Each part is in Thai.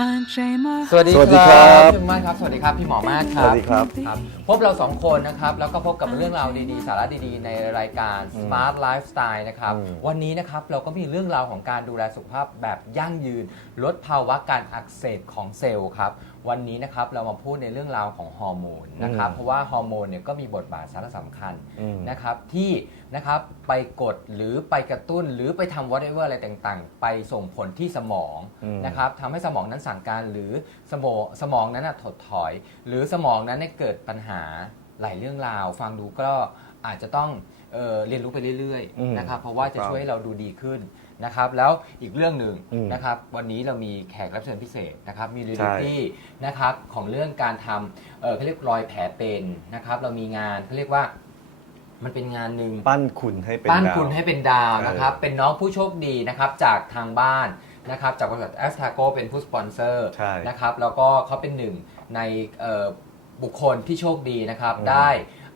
Can't shame my สวัสดีสวัสดีครับพี่มากครับ สวัสดีครับ พี่หมอมากคสรับวัสดีครับ ครับ พบเราสองคนนะครับ แล้วก็พบกับเรื่องราวดีๆ สาระดีๆ ในรายการ Smart Lifestyle นะครับ อืม วันนี้นะครับเราก็มีเรื่องราวของการดูแลสุขภาพแบบยั่งยืน ลดภาวะการอักเสบของเซลล์ครับ วันนี้นะครับเรามาพูดในเรื่องราวของฮอร์โมนนะครับเพราะว่าฮอร์โมนเนี่ยก็มีบทบาทสาระสำคัญอืมนะครับที่นะครับไปกดหรือไปกระตุ้นหรือไปทำ whatever อะไรต่างๆ ไปส่งผลที่สมองอืม นะครับทำให้สมองนั้นสั่งการหรือสมองสมองนั้นนะถดถอย หรือสมองนั้นเนี่ยเกิดปัญหาหลายเรื่องราว ฟังดูก็อาจจะต้องเอ่อเรียนรู้ไปเรื่อยอืมๆนะครับเพราะว่าจะถูกต้อง ช่วยให้เราดูดีขึ้น นะครับแล้วอีกเรื่องหนึ่งอืมนะครับวันนี้เรามีแขกรับเชิญพิเศษนะครับมีใช่เรียลิตี้นะครับของเรื่องการทำเอ่อเขาเรียกรอยแผลเป็นนะครับเรามีงานเขาเรียกว่ามันเป็นงานหนึ่ง ปั้นคุณให้เป็นปั้นดาว คุณให้เป็นดาวนะครับเออเป็นน้องผู้โชคดีนะครับจากทางบ้านนะครับจากบริษัทแอสทาโกเป็นผู้สปอนเซอร์ใช่นะครับแล้วก็เขาเป็นหนึ่งในเอ่อบุคคลที่โชคดีนะครับอืมได้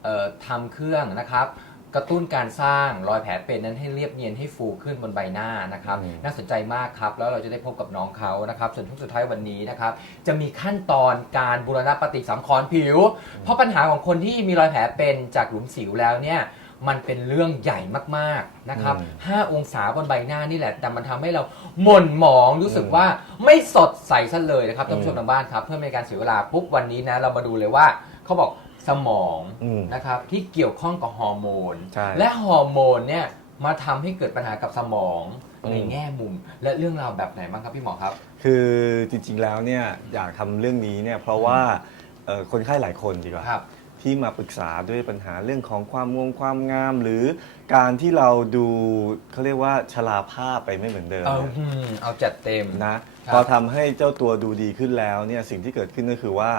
เอ่อทำเครื่องนะครับ กระตุ้นการสร้างรอยแผลเป็นนั้นให้เรียบเนียนให้ฟูขึ้นบนใบหน้านะครับ อืม น่าสนใจมากครับ แล้วเราจะได้พบกับน้องเขานะครับ ส่วนทุกสุดท้ายวันนี้นะครับ จะมีขั้นตอนการบูรณปฏิสังขรณ์ผิว เพราะปัญหาของคนที่มีรอยแผลเป็นจากหลุมสิวแล้วเนี่ย มันเป็นเรื่องใหญ่มากๆนะครับอืม5องศาบนใบหน้านี่แหละ แต่มันทำให้เราหม่นหมองรู้สึกว่าไม่สดใสซะเลยนะครับท่านผู้ชมทางบ้านครับ เพื่อไม่ให้การเสียเวลาปุ๊บวันนี้นะเรามาดูเลยว่าเขาบอก สมองอืมนะครับที่เกี่ยวข้องกับฮอร์โมน ใช่และฮอร์โมนเนี่ยมาทำให้เกิดปัญหากับสมองอืม ในแง่มุม และเรื่องราวแบบไหนบ้างครับพี่หมอครับ คือจริงๆแล้วเนี่ยอยากทำเรื่องนี้เนี่ยเพราะว่าเอ่อคนไข้หลายคนดีกว่า ครับ ที่มาปรึกษาด้วยปัญหาเรื่องของความงงความงาม หรือการที่เราดูเขาเรียกว่าชราภาพไปไม่เหมือนเดิมเอาเนี่ยอืมเอาจัดเต็ม นะครับพอทำให้เจ้าตัวดูดีขึ้นแล้วเนี่ยสิ่งที่เกิดขึ้นก็คือว่า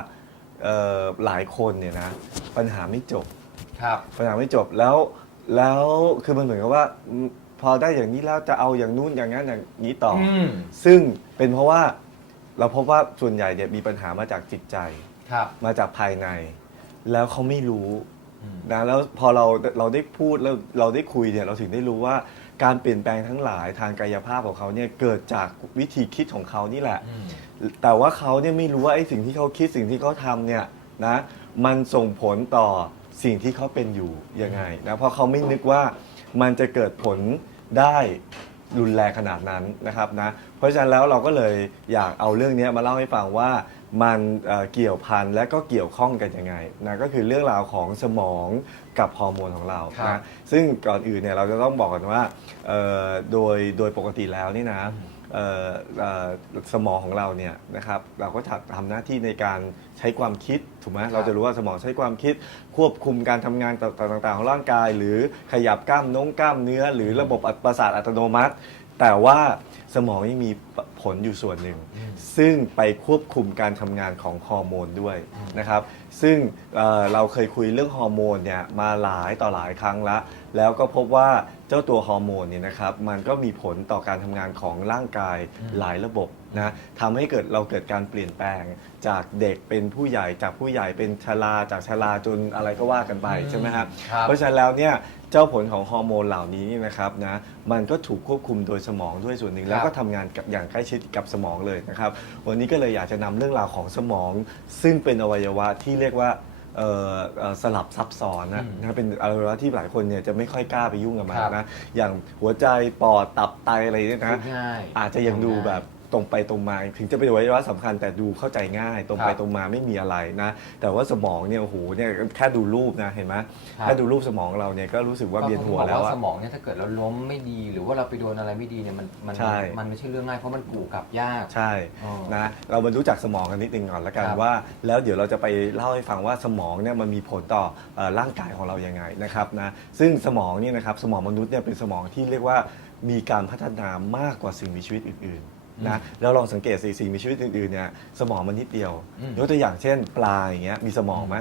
เอ่อหลายคนเนี่ยนะปัญหาไม่จบ ครับ ปัญหาไม่จบแล้วแล้วคือมันเหมือนกับว่าอืมพอได้อย่างนี้แล้วจะเอาอย่างนู้นอย่างนั้นอย่างนี้ต่อออืมซึ่งเป็นเพราะว่าเราพบว่าส่วนใหญ่เนี่ยมีปัญหามาจากจิตใจ ครับมาจากภายใน แล้วเขาไม่รู้อืมนะแล้วพอเราเราได้พูดแล้วเราได้คุยเนี่ยเราถึงได้รู้ว่าการเปลี่ยนแปลงทั้งหลายทางกายภาพของเขาเนี่ยเกิดจากวิธีคิดของเขานี่แหละ อืม แต่ว่าเขาเนี่ยไม่รู้ว่าไอ้สิ่งที่เขาคิดสิ่งที่เขาทำเนี่ยนะมันส่งผลต่อสิ่งที่เขาเป็นอยู่ยังไงนะเพราะเขาไม่นึกว่ามันจะเกิดผลได้รุนแรงขนาดนั้นนะครับนะเพราะฉะนั้นแล้วเราก็เลยอยากเอาเรื่องนี้มาเล่าให้ฟังว่ามันเอ่อเกี่ยวพันและก็เกี่ยวข้องกันยังไงนะก็คือเรื่องราวของสมองกับฮอร์โมนของเราครับ นะซึ่งก่อนอื่นเนี่ยเราจะต้องบอกกันว่าเอ่อโดยโดยปกติแล้วนี่นะเอ่อเอ่อ สมองของเราเนี่ยนะครับเราก็จะทำหน้าที่ในการใช้ความคิดถูกไหมเราจะรู้ว่าสมองใช้ความคิดควบคุมการทำงานต่างๆของร่างกาย หรือขยับกล้ามน้งกล้ามเนื้อ หรือระบบประสาทอัตโนมัติ แต่ว่าสมองยังมีผลอยู่ส่วนหนึ่ง ซึ่งไปควบคุมการทำงานของฮอร์โมนด้วยนะครับ ซึ่งเอ่อเราเคยคุยเรื่องฮอร์โมนเนี่ยมาหลายต่อหลายครั้งแล้ว แล้วก็พบว่าเจ้าตัวฮอร์โมนเนี่ยนะครับมันก็มีผลต่อการทำงานของร่างกายหลายระบบนะทำให้เกิดเราเกิดการเปลี่ยนแปลงจากเด็กเป็นผู้ใหญ่จากผู้ใหญ่เป็นชราจากชราจนอะไรก็ว่ากันไปใช่ไหมครับ ครับ เพราะฉะนั้นแล้วเนี่ยเจ้าผลของฮอร์โมนเหล่านี้นะครับนะมันก็ถูกควบคุมโดยสมองด้วยส่วนหนึ่ง แล้วก็ทำงานกับอย่างใกล้ชิดกับสมองเลยนะครับ วันนี้ก็เลยอยากจะนำเรื่องราวของสมอง ซึ่งเป็นอวัยวะที่เรียกว่าเอ่อเอ่อสลับซับซ้อนนะอืมนะเป็นอวัยวะที่หลายคนเนี่ยจะไม่ค่อยกล้าไปยุ่งกับมันครับ นะอย่างหัวใจปอดตับไตอะไรเนี่ยนะพูดง่ายอาจจะยังดูแบบ ตรงไปตรงมา ถึงจะเป็นอวัยวะสำคัญแต่ดูเข้าใจง่าย ตรงไปครับตรงมาไม่มีอะไรนะ แต่ว่าสมองเนี่ยโอ้โหเนี่ยแค่ดูรูปนะเห็นไหมครับ แค่ดูรูปสมองเราเนี่ยก็รู้สึกว่าเวียนหัวก็แล้วต้องบอกอะ สมองเนี่ยถ้าเกิดเราล้มไม่ดี หรือว่าเราไปโดนอะไรไม่ดีเนี่ยมันมันใช่ มันไม่ใช่เรื่องง่ายเพราะมันกูกลับยาก ใช่อ๋อนะเรามารู้จักสมองกันนิดนึงก่อนละกันครับว่า แล้วเดี๋ยวเราจะไปเล่าให้ฟังว่าสมองเนี่ยมันมีผลต่อเอ่อร่างกายของเรายังไงนะครับนะซึ่งสมองเนี่ยนะครับสมองมนุษย์เนี่ยเป็นสมองที่เรียกว่ามีการพัฒนามากกว่าสิ่งมีชีวิตอื่นๆ นะแล้วลองสังเกตสิสิ่งมีชีวิตอื่นๆเนี่ยสมองมันนิดเดียวอืมยกตัวอย่างเช่น ปลาอย่างเงี้ยมีสมองไหม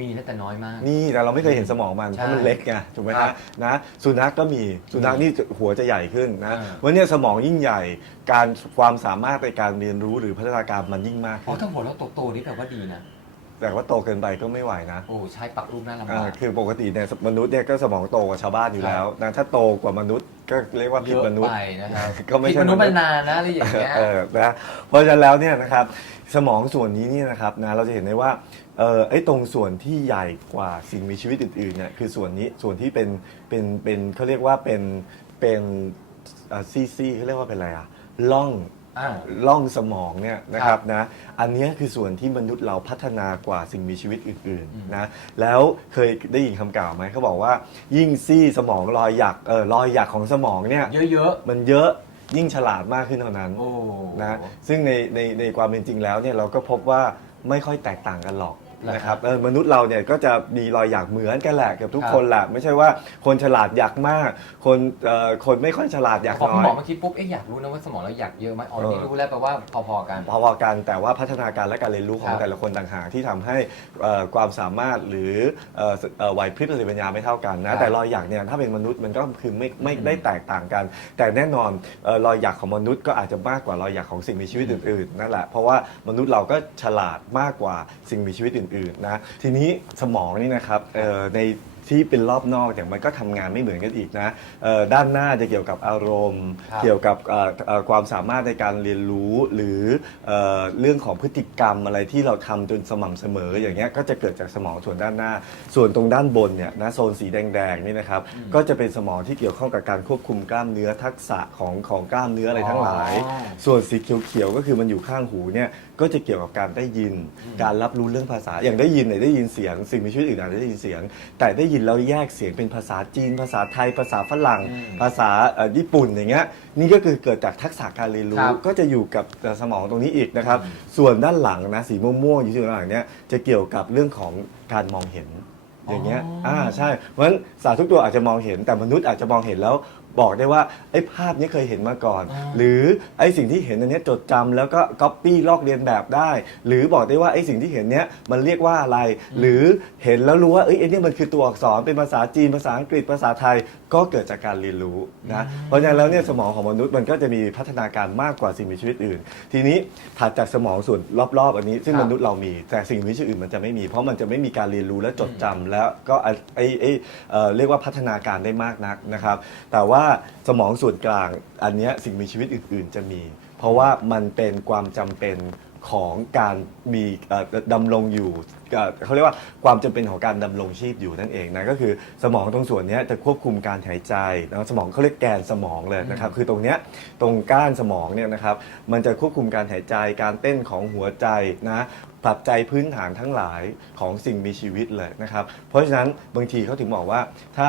มีนะแต่น้อยมาก นี่แต่เราไม่เคยเห็นสมองมันใช่เพราะมันเล็กไงถูกไหมครัฮะบนะสุนัขก็มีสุนัขนี่หัวจะใหญ่ขึ้นนะอ่าวันเนี้ยสมองยิ่งใหญ่การความสามารถในการเรียนรู้หรือพัฒนาการมันยิ่งมากอ๋อขึ้นถ้าหัวเราโตๆนี่แปลว่าดีนะ แต่ว่าโตเกินไปก็ไม่ไหวนะโอ้ใช่ปักรูปหน้าลำอ่าบาก คือปกติเนี่ยมนุษย์เนี่ยก็สมองโตกว่าชาวบ้านอยู่แล้วนะถ้าโตกว่ามนุษย์ก็เรียกว่าผิเยดอะมนุษย์ ไปนะครับก็ไม่ใช่ผิดมนุษย์มนุมัษนย์นานนะอะไรอย่างเงี้ย เออนะเพราะฉะนั้นแล้วเนี่ยนะครับสมองส่วนนี้เนี่ยนะครับนะเราจะเห็นได้ว่าเออไอ้ตรงส่วนที่ใหญ่กว่าสิ่งมีชีวิตอื่นๆเนี่ยคือส่วนนี้ส่วนที่เป็นเป็นเป็นเขาเรียกว่าเป็นเป็นซีซีเขาเรียกว่าเป็นอะไรอะล่อง อ่า ล่องสมองเนี่ยนะคครัรับบนะอันเนี้ยคือส่วนที่มนุษย์เราพัฒนากว่าสิ่งมีชีวิตอื่นอืม ๆนะแล้วเคยได้ยินคำกล่าวไหมเขาบอกว่า ยิ่งซี่สมองรอยหยักเออรอยหยักของสมองเนี่ยเยอะมันเยอะยิ่งฉลาดมากขึ้นเท่านั้นๆ โอ้นะซึ่งในในในความเป็นจริงแล้วเนี่ยเราก็พบว่าไม่ค่อยแตกต่างกันหรอกเหรอ นะครับเออมนุษย์เราเนี่ยก็จะมีรอยหยักเหมือนกันแหละเกับทุกครับคนแหละไม่ใช่ว่าคนฉลาดหยักมาก คนเอ่อคนไม่ค่อยฉลาดหยักพอน้คุณอหมอยเมื่อกี้ปุ๊บเอ๊ะอยากรู้นะว่าสมองเราอยากเยอะไหมอ๋อเออนี่รู้แล้วแปลว่าพอๆกัน พอๆกันแต่ว่าพัฒนาการและการเรียนรู้ของครับแต่ละคนต่างหากที่ทำให้เอ่อความสามารถหรือเอ่อเอ่อไหวพริบสติปัญญาไม่เท่ากันครันะบแต่รอยหยักเนี่ยถ้าเป็นมนุษย์มันก็คือไม่ไม่อืมได้แตกต่างกัน แต่แน่นอนเอ่อรอยหยักของมนุษย์ก็อาจจะมากกว่ารอยหยักของสิ่งมีชีวิตอื่นๆนั่นแหละเพราะว่ามนุษย์เราก็ฉลาดมากกว่าสิ่งมีชีวิตอื่นๆนะทีนี้สมองนี่นะครับเอ่อในที่เป็นรอบนอกเนี่ยมันก็ทำงานไม่เหมือนกันอีกนะเอ่อด้านหน้าจะเกี่ยวกับอารมณ์ ครับ เกี่ยวกับเอ่อเอ่อความสามารถในการเรียนรู้หรือเอ่อเรื่องของพฤติกรรมอะไรที่เราทำจนสม่ำเสมออย่างเงี้ยก็จะเกิดจากสมองส่วนด้านหน้า ส่วนตรงด้านบนเนี่ยนะโซนสีแดงๆนี่นะครับอืมก็จะเป็นสมองที่เกี่ยวข้องกับการควบคุมกล้ามเนื้อทักษะของของกล้ามเนื้ออะไรทั้งหลาย อ๋อ ส่วนสีเขียวๆก็คือมันอยู่ข้างหูเนี่ย ก็จะเกี่ยวกับการได้ยินอืมการรับรู้เรื่องภาษา อย่างได้ยินเนี่ยได้ยินเสียง สิ่งมีชีวิตอื่นอาจจะได้ยินเสียง แต่ได้ยินแล้วแยกเสียงเป็นภาษาจีน ภาษาไทย ภาษาฝรั่งอืมภาษาเอ่อญี่ปุ่นอย่างเงี้ย นี่ก็คือเกิดจากทักษะการเรียนรู้ครับ ก็จะอยู่กับเอ่อสมองตรงนี้อีกนะครับอืมส่วนด้านหลังนะสีม่วงๆอยู่ที่ด้านหลังเนี่ยจะเกี่ยวกับเรื่องของการมองเห็นอย่างเงี้ยอ๋ออ่อ่าใช่ เพราะฉะนั้นสัตว์ทุกตัวอาจจะมองเห็นแต่มนุษย์อาจจะมองเห็นแล้ว บอกได้ว่าไอ้ภาพนี้เคยเห็นมาก่อนอ่าหรือไอ้สิ่งที่เห็นอันเนี้ยจดจำแล้วก็ก๊อปปี้ลอกเลียนแบบได้ หรือบอกได้ว่าไอ้สิ่งที่เห็นเนี้ยมันเรียกว่าอะไร หรือเห็นแล้วรู้ว่าเอ้ยไอ้เนี่ยมันคือตัวอักษรเป็นภาษาจีนภาษาอังกฤษภาษาไทยก็เกิดจากการเรียนรู้นะเพราะฉะนั้นแล้วเนี่ยสมองของมนุษย์มันก็จะมีพัฒนาการมากกว่าสิ่งมีชีวิตอื่น ทีนี้ถัดจากสมองส่วนรอบๆ อันนี้ ซึ่งครับ มนุษย์เรามี แต่สิ่งมีชีวิตอื่นมันจะไม่มี เพราะมันจะไม่มีการเรียนรู้และจดจำแล้วก็ไอ้ไอ้ไอ้เอ่อเรียกว่าพัฒนาการได้มากนักนะครับ แต่ว่าสมองส่วนกลางอันเนี้ยสิ่งมีชีวิตอื่น ๆ จะมี เพราะว่ามันเป็นความจำเป็นของการมีเอ่อดำรงอยู่เอ่อเขาเรียกว่าความจำเป็นของการดำรงชีพอยู่นั่นเองนะก็คือสมองตรงส่วนเนี้ยจะควบคุมการหายใจนะสมองเขาเรียกแกนสมองเลยนะครับคือตรงเนี้ยตรงก้านสมองเนี่ยนะครับมันจะควบคุมการหายใจการเต้นของหัวใจนะ ปัจจัยพื้นฐานทั้งหลายของสิ่งมีชีวิตเลยนะครับ เพราะฉะนั้นบางทีเขาถึงบอกว่าถ้า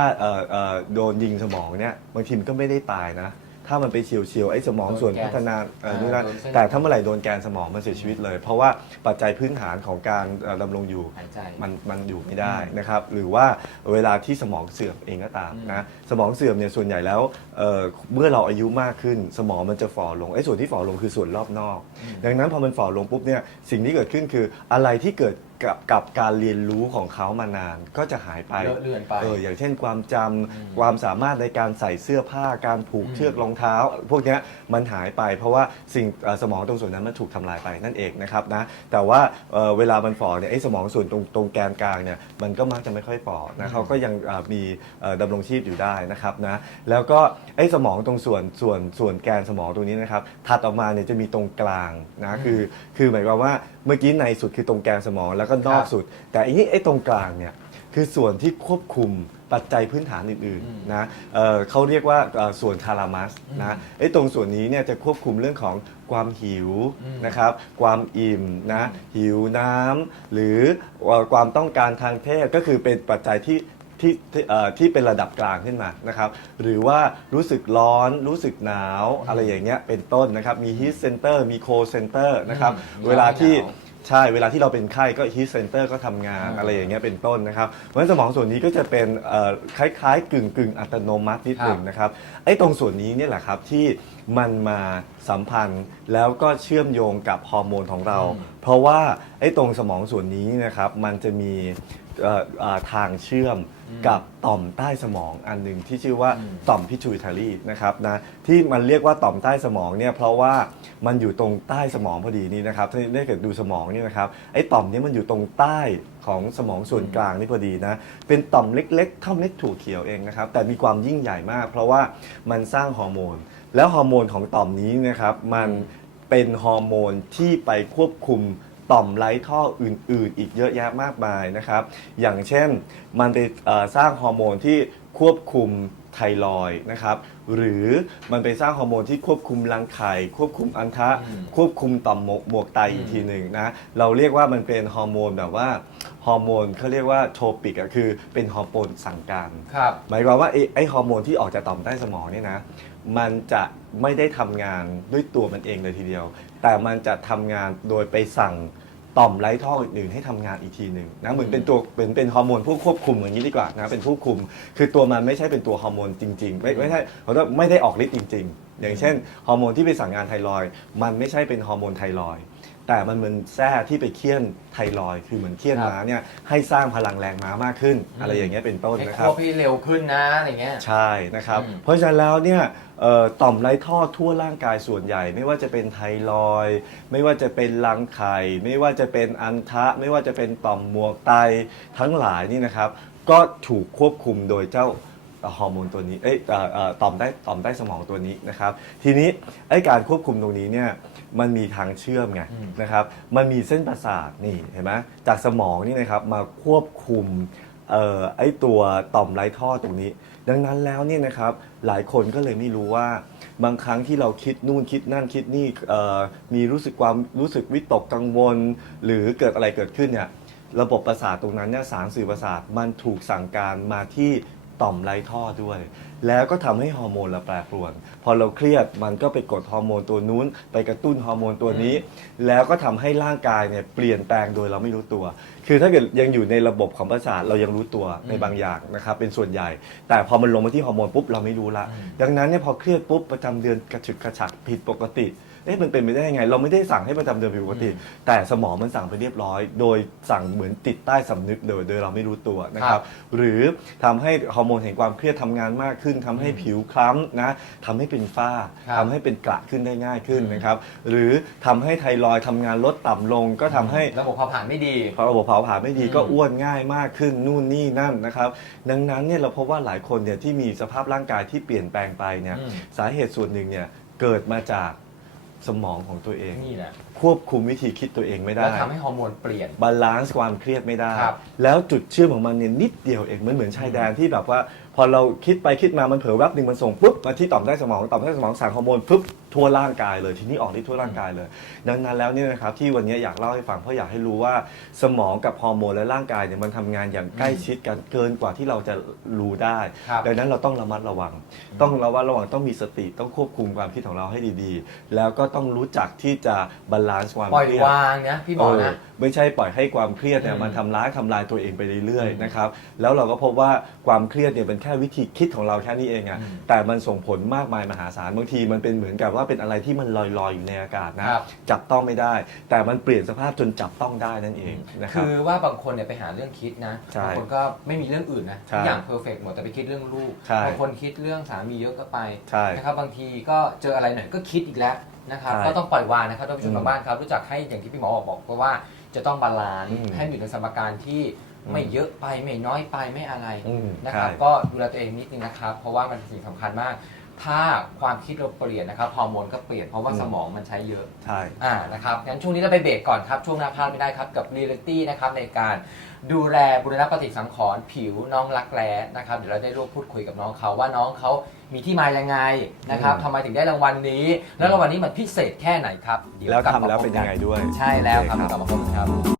โดนยิงสมองเนี่ยบางทีมันก็ไม่ได้ตายนะ ถ้ามันไปเฉียวเฉียวๆไอ้สมองส่วนพัฒนาเอ่ออ่านู่นนั่นโดนเส้นแต่ถ้าเมื่อไหร่โดนแกนสมองมันเสียชีวิตเลย เพราะว่าปัจจัยพื้นฐานของการเอ่อดำรงอยู่ หายใจ มันมันอยู่ไม่ได้นะครับหรือว่าเวลาที่สมองเสื่อมเองก็ตามอืมนะสมองเสื่อมเนี่ยส่วนใหญ่แล้วเอ่อเมื่อเราอายุมากขึ้น สมองมันจะฝ่อลงไอ้ส่วนที่ฝ่อลงคือส่วนรอบนอก ดังนั้นพอมันฝ่อลงปุ๊บเนี่ยสิ่งที่เกิดขึ้นคืออะไรที่เกิด กับกับการเรียนรู้ของเขามานานก็จะหายไปเลอะเลือนไป เอออย่างเช่นความจำอืมความสามารถในการใส่เสื้อผ้าการผูกอืมเชือกรองเท้า พวกเนี้ยมันหายไป เพราะว่าสิ่งเอ่อสมองตรงส่วนนั้นมันถูกทำลายไปนั่นเองนะครับนะแต่ว่าเอ่อเวลามันฝ่อเนี่ยไอ้สมองส่วนตรงตรงแกนกลางเนี่ยมันก็มักจะไม่ค่อยฝ่อนะเขาก็ยังเอ่อมีเอ่อดำรงชีพอยู่ได้นะครับนะแล้วก็ไอ้สมองตรงส่วนส่วนส่วนแกนสมองตรงนี้นะครับถัดออกมาเนี่ยจะมีตรงกลางนะคือคือหมายความว่าเมื่อกี้ในสุดคือตรงแกนสมองแล้วก็นอกครับสุด แต่อันนี้ไอ้ตรงกลางเนี่ยคือส่วนที่ควบคุมปัจจัยพื้นฐานอื่นอืมๆนะเอ่อเขาเรียกว่าเอ่อส่วนทารามัสอืมนะไอ้ตรงส่วนนี้เนี่ยจะควบคุมเรื่องของความหิวอืมนะครับ ความอิ่มนะหิวน้ำหรือเอ่อความต้องการทางเพศก็คือเป็นปัจจัยที่ที่ที่เอ่อที่เป็นระดับกลางขึ้นมานะครับหรือว่ารู้สึกร้อนรู้สึกหนาวอะไรอย่างเงี้ยเป็นต้นนะครับมี heat center มี cold center นะครับอืมเวลาที่ หนาว ใช่เวลาที่เราเป็นไข้ก็ heat center ก็ทำงานอืมอะไรอย่างเงี้ยเป็นต้นนะครับเพราะฉะนั้นสมองส่วนนี้ก็จะเป็นเอ่อคล้ายๆ กึ่งกึ่งๆอัตโนมัตินิดหนึ่งนะครับไอ้ตรงส่วนนี้เนี่ยแหละครับที่มันมาสัมพันธ์แล้วก็เชื่อมโยงกับฮอร์โมนของเราอืมเพราะว่าไอ้ตรงสมองส่วนนี้นะครับมันจะมีเอ่อเอ่อทางเชื่อมอืม กับต่อมใต้สมองอันหนึ่งที่ชื่อว่าอืมต่อมพิทูทารีนะครับนะที่มันเรียกว่าต่อมใต้สมองเนี่ยเพราะว่ามันอยู่ตรงใต้สมองพอดีนี่นะครับถ้าได้เกิดดูสมองเนี่ยนะครับไอ้ต่อมเนี้มันอยู่ตรงใต้ของสมองส่วนกลางนี่พอดีนะเป็นต่อมเล็กๆเท่าเม็ดถั่วเขียวเองนะครับแต่มีความยิ่งใหญ่มาก เพราะว่ามันสร้างฮอร์โมน แล้วฮอร์โมนของต่อมนี้นะครับมันเป็นฮอร์โมนที่ไปควบคุม ต่อมไร้ท่ออื่น ๆ อีกเยอะแยะมากมายนะครับ อย่างเช่นมันไปเอ่อสร้างฮอร์โมนที่ควบคุมไทรอยด์นะครับ หรือมันไปสร้างฮอร์โมนที่ควบคุมรังไข่ควบคุมอันทะอืมควบคุมต่อมหมวกหมวกไตอีกทีหนึ่งนะ เราเรียกว่ามันเป็นฮอร์โมนแบบว่าฮอร์โมนเขาเรียกว่าโทปิกอะคือเป็นฮอร์โมนสั่งการครับหมายความว่าไอ้ไอ้ฮอร์โมนที่ออกจากต่อมใต้สมองเนี่ยนะ มันจะไม่ได้ทำงานด้วยตัวมันเองเลยทีเดียว แต่มันจะทำงานโดยไปสั่งต่อมไร้ท่ออื่นๆให้ทำงานอีกทีหนึ่งนะเหมือนเป็นตัวเป็นเป็นฮอร์โมนผู้ควบคุมอย่างนี้ดีกว่านะเป็นผู้คุม คือตัวมันไม่ใช่เป็นตัวฮอร์โมนจริงๆ ไม่ไม่ใช่เขาจะไม่ได้ออกฤทธิ์จริง ๆ อย่างเช่นฮอร์โมนที่ไปสั่งงานไทรอยด์มันไม่ใช่เป็นฮอร์โมนไทรอยด์ แต่มันเหมือนแทร่ที่ไปเคี่ยนไทรอยด์คือเหมือนเคี่ยนครับม้าเนี่ยให้สร้างพลังแรงม้ามากขึ้น อะไรอย่างเงี้ยเป็นต้นให้นะคครรับบให้เร็วขึ้นนะอะไรเงี้ย ใช่นะครับ อืมเพราะฉะนั้นแล้วเนี่ยเอ่อต่อมไร้ท่อทั่วร่างกายส่วนใหญ่ ไม่ว่าจะเป็นไทรอยด์ไม่ว่าจะเป็นรังไข่ ไม่ว่าจะเป็นอันทะ ไม่ว่าจะเป็นต่อมหมวกไตทั้งหลายนี่นะครับ ก็ถูกควบคุมโดยเจ้าฮอร์โมนตัวนี้เอ้ยเอ่อเอ่อต่อมใต้ต่อมใต้สมองตัวนี้นะครับ ทีนี้ไอ้การควบคุมตรงนี้เนี่ย มันมีทางเชื่อมไงอืมนะครับ มันมีเส้นประสาทนี่เห็นไหมจากสมองนี่นะครับมาควบคุมเอ่อไอตัวต่อมไร้ท่อตรงนี้ ดังนั้นแล้วเนี่ยนะครับหลายคนก็เลยไม่รู้ว่า บางครั้งที่เราคิดนู่นคิดนั่นคิดนี่เอ่อมีรู้สึกความรู้สึกวิตกกังวล หรือเกิดอะไรเกิดขึ้นเนี่ยระบบประสาทตรงนั้นเนี่ยสารสื่อประสาทมันถูกสั่งการมาที่ ต่อมไร้ท่อด้วย แล้วก็ทำให้ฮอร์โมนเราแปรปรวน พอเราเครียดมันก็ไปกดฮอร์โมนตัวนู้น ไปกระตุ้นฮอร์โมนตัวนี้ แล้วก็ทำให้ร่างกายเนี่ยเปลี่ยนแปลงโดยเราไม่รู้ตัว คือถ้าเกิดยังอยู่ในระบบของประสาทเรายังรู้ตัวในบางอย่างนะครับเป็นส่วนใหญ่ แต่พอมันลงมาที่ฮอร์โมนปุ๊บเราไม่รู้ละอืมดังนั้นเนี่ยพอเครียดปุ๊บประจำเดือนกระฉุดกระฉักผิดปกติเอ๊ะมันเป็นไปได้ยังไง เราไม่ได้สั่งให้ประจำเดือนผิดปกติ แต่สมองมันสั่งไปเรียบร้อย โดยสั่งเหมือนติดใต้สำนึกโดยโดยเราไม่รู้ตัวนะคครัรับบหรือทำให้ฮอร์โมนแห่งความเครียดทำงานมากขึ้นทำให้ผิวคล้ำนะทำให้เป็นฝ้าครับทำให้เป็นกระขึ้นได้ง่ายขึ้นอืม นะครับหรือทำให้ไทรอยด์ทำงานลดต่ำลงก็ทำให้ ระบบเผาผลาญไม่ดี พอระบบเผาผลาญไม่ดีอืมก็อ้วนง่ายมากขึ้นนู่นนี่นั่นนะครับ ดังนั้นเนี่ยเราพบว่าหลายคนเนี่ยที่มีสภาพร่างกายที่เปลี่ยนแปลงไปเนี่ยอืมสาเหตุส่วนหนึ่งเนี่ยเกิดมาจาก สมองของตัวเอง นี่แหละควบคุมวิธีคิดตัวเองไม่ได้แล้วทำให้ฮอร์โมนเปลี่ยน บาลานซ์ความเครียดไม่ได้ ครับแล้วจุดเชื่อมของมันเนี่ยนิดเดียวเองมันเหมือนชายแดนที่แบบว่า พอเราคิดไปคิดมามันเผลอแวบหนึ่งมันส่งปุ๊บมาที่ต่อมใต้สมองต่อมใต้สมองสั่งฮอร์โมนปุ๊บทั่วร่างกายเลยทีนี้ออกที่ทั่วร่างกายเลย ดังนั้นแล้วเนี่ยนะครับที่วันนี้อยากเล่าให้ฟังเพราะอยากให้รู้ว่าสมองกับฮอร์โมนและร่างกายเนี่ยมันทำงานอย่างใกล้ชิดกันเกินกว่าที่เราจะรู้ได้ ครับดังนั้นเราต้องระมัดระวัง ต้องระมัดระวังต้องมีสติต้องควบคุมความคิดของเราให้ดีๆ แล้วก็ต้องรู้จักที่จะบาลานซ์ความปล่อยเครียด วางนะพี่หมอนะ เออไม่ใช่ปล่อยให้ความเครียดเนี่ยอืมมันทำร้ายทำลายตัวเองไปเรื่อยอืมๆนะครับแล้วเราก็พบว่าความเครียดเนี่ยเป็นแค่วิธีคิดของเราแค่นี้เองอะอืมแต่มันส่งผลมากมายมหาศาลบางทีมันเป็นเหมือนกับว่าเป็นอะไรที่มันลอยๆอยู่ในอากาศนะ ครับ จับต้องไม่ได้ แต่มันเปลี่ยนสภาพจนจับต้องได้นั่นเองนะครัคืบอว่าบางคนเนี่ยไปหาเรื่องคิดนะใช่บางคนก็ไม่มีเรื่องอื่นนะใช่ทุกอย่างเพอร์เฟกหมดแต่ไปคิดเรื่องลูกใช่ บางคนคิดเรื่องสามีเยอะก็ไปใช่ นะครับบางทีก็เจออะไรหน่อยก็คิดอีกแล้วนะครับใช่ก็ต้องปล่อยวางนะครับท่านผู้ชมอืมทางบ้านครับ รู้จักให้อย่างที่พี่หมอบอกบอกเพราะว่าจะต้องบาลานซ์อืมให้อยู่ในสมการที่ไม่อืมเยอะไปไม่น้อยไปไม่อะไรอืมนะครับใช่ ก็ดูแลตัวเองนิดนึงนะครับ เพราะว่ามันเป็นสิ่งสำคัญมาก ถ้าความคิดเราเปลี่ยนนะครับฮอร์โมนก็เปลี่ยนเพราะว่าอืมสมองมันใช้เยอะ ใช่ อ่านะครับงั้นช่วงนี้เราไปเบรกก่อนครับ ช่วงหน้าพลาดไม่ได้ครับ กับ Reality นะครับในการดูแลบุรณปฏิสังขรณ์ผิวน้องรักแร้นะครับ เดี๋ยวเราได้ร่วมพูดคุยกับน้องเขาว่าน้องเขามีที่มายังไงนะครับอืมทำไมถึงได้รางวัลนี้ แล้วรางวัลนี้มันพิเศษแค่ไหนครับเดี๋ยวแล้วกลับทำมาแล้วพบเป็นกัยังไงด้วย ใช่แล้วครับโอเกลับมาพบกันครับ